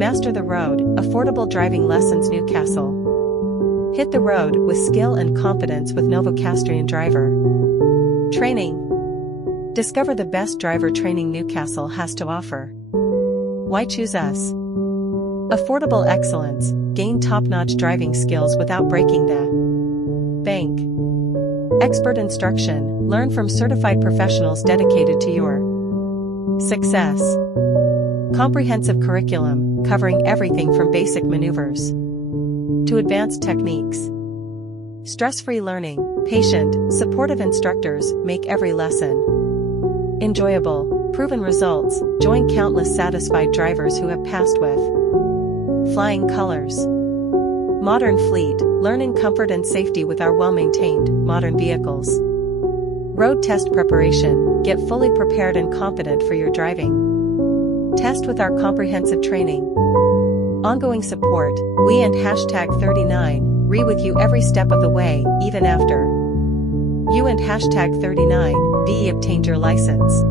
Master the road, affordable driving lessons Newcastle. Hit the road with skill and confidence with Novocastrian Driver Training. Discover the best driver training Newcastle has to offer. Why choose us? Affordable excellence, gain top-notch driving skills without breaking the bank. Expert instruction, learn from certified professionals dedicated to your success. Comprehensive curriculum, covering everything from basic maneuvers to advanced techniques. Stress-free learning, patient, supportive instructors make every lesson enjoyable. Proven results, join countless satisfied drivers who have passed with flying colors. Modern fleet, learn in comfort and safety with our well-maintained, modern vehicles. Road test preparation, get fully prepared and confident for your driving test with our comprehensive training. Ongoing support, we and #39, re with you every step of the way, even after you and #39, VE obtained your license.